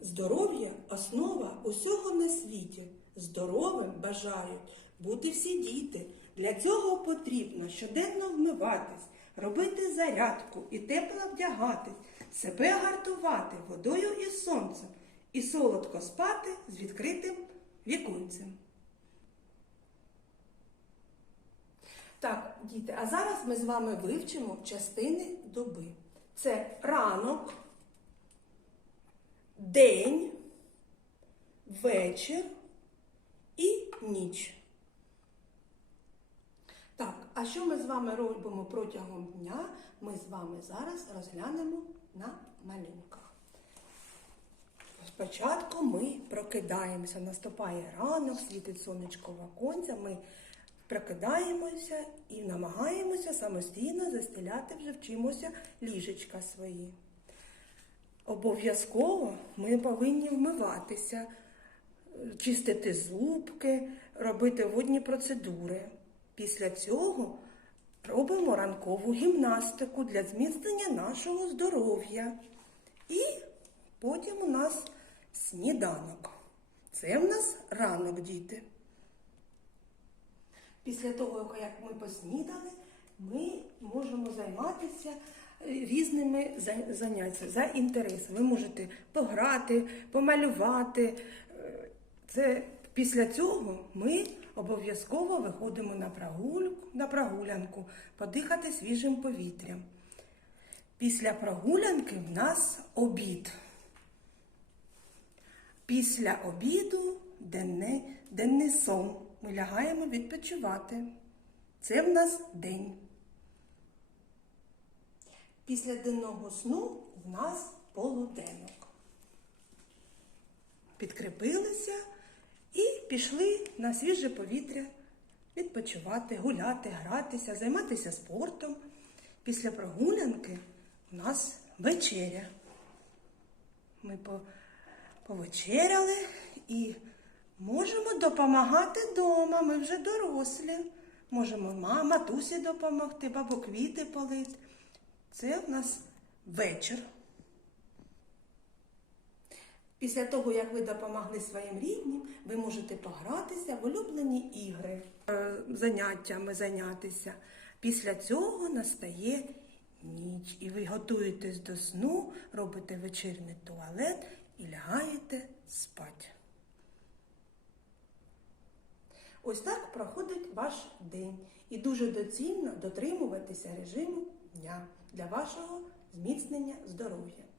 Здоров'я основа усього на світі. Здоровим бажають бути всі діти. Для цього потрібно щоденно вмиватись, робити зарядку і тепло вдягатись, себе гартувати водою і сонцем, і солодко спати з відкритим віконцем. Так, діти, а зараз ми з вами вивчимо частини доби. Це ранок, день, вечір і ніч. Так, а що ми з вами робимо протягом дня? Ми з вами зараз розглянемо на малюнках. Спочатку ми прокидаємося, наступає ранок, світить сонечко в оконця, ми прокидаємося і намагаємося самостійно застеляти вже вчимося ліжечка свої. Обов'язково ми повинні вмиватися, чистити зубки, робити водні процедури. Після цього робимо ранкову гімнастику для зміцнення нашого здоров'я. І потім у нас сніданок. Це в нас ранок, діти. Після того, як ми поснідали, ми можемо займатися різними за- заняттями за інтересом. Ви можете пограти, помалювати. Е, Це після цього ми обов'язково виходимо на прогулянку, на прогулянку, подихати свіжим повітрям. Після прогулянки в нас обід. Після обіду денний, денний сон. Ми лягаємо відпочивати. Це в нас день. Після денного сну в нас полуденок. Підкріпилися і пішли на свіже повітря відпочивати, гуляти, гратися, займатися спортом. Після прогулянки у нас вечеря. Ми повечеряли і можемо допомагати вдома. Ми вже дорослі. Можемо мама, матусі допомогти, бабу квіти полити. Це в нас вечір. Після того, як ви допомогли своїм рідним, ви можете погратися в улюблені ігри, е, заняттями зайнятися. Після цього настає ніч, і ви готуєтесь до сну, робите вечірній туалет і лягаєте спати. Ось так проходить ваш день. І дуже доцільно дотримуватися режиму дня для вашого зміцнення здоров'я.